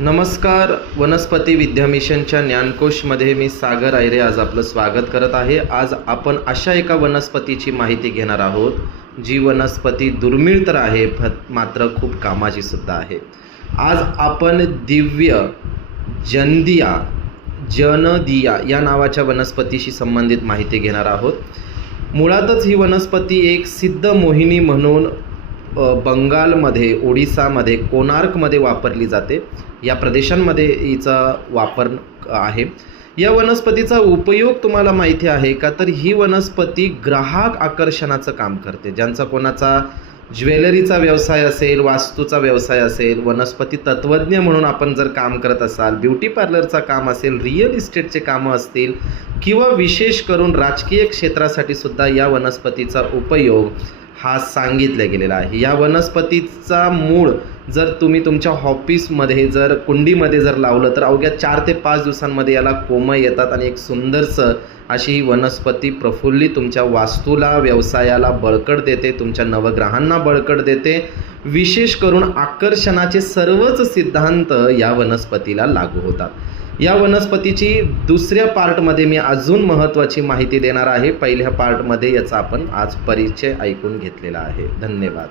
नमस्कार. वनस्पती विद्या मिशनच्या ज्ञानकोशमध्ये मी सागर आयरे आज आपलं स्वागत करत आहे. आज आपण अशा एका वनस्पतीची माहिती घेणार आहोत, जी वनस्पती दुर्मिळ तर आहे मात्र खूप कामाची सुद्धा आहे. आज आपण दिव्य जनदिया या नावाच्या वनस्पतीशी संबंधित माहिती घेणार आहोत. मुळातच ही वनस्पती एक सिद्ध मोहिनी म्हणून बंगालमध्ये, ओडिसामध्ये, कोणार्कमध्ये वापरली जाते. या प्रदेशांमध्ये हिचा वापर आहे. या वनस्पतीचा उपयोग तुम्हाला माहिती आहे का? तर ही वनस्पती ग्राहक आकर्षणाचं काम करते. ज्यांचा कोणाचा ज्वेलरीचा व्यवसाय असेल, वास्तूचा व्यवसाय असेल, वनस्पती तत्त्वज्ञ म्हणून आपण जर काम करत असाल, ब्युटी पार्लरचं काम असेल, रिअल इस्टेटचे कामं असतील किंवा विशेष करून राजकीय क्षेत्रासाठी सुद्धा या वनस्पतीचा उपयोग हा सांगितला गेलेला आहे. या वनस्पतीचा मूळ जर तुम्ही तुमच्या ऑफिसमध्ये जर कुंडीमध्ये जर लावलं तर अवघ्या 4 ते 5 दिवसांमध्ये याला कोमं येतात आणि एक सुंदरसं अशी ही वनस्पती प्रफुल्लित तुमच्या वास्तूला, व्यवसायाला बळकट देते, तुमच्या नवग्रहांना बळकट देते. विशेष करून आकर्षणाचे सर्वच सिद्धांत या वनस्पतीला लागू होतात. या वनस्पतीची दुसऱ्या पार्टमध्ये मी अजून महत्त्वाची माहिती देणार आहे. पहिल्या पार्टमध्ये याचा आपण आज परिचय ऐकून घेतलेला आहे. धन्यवाद.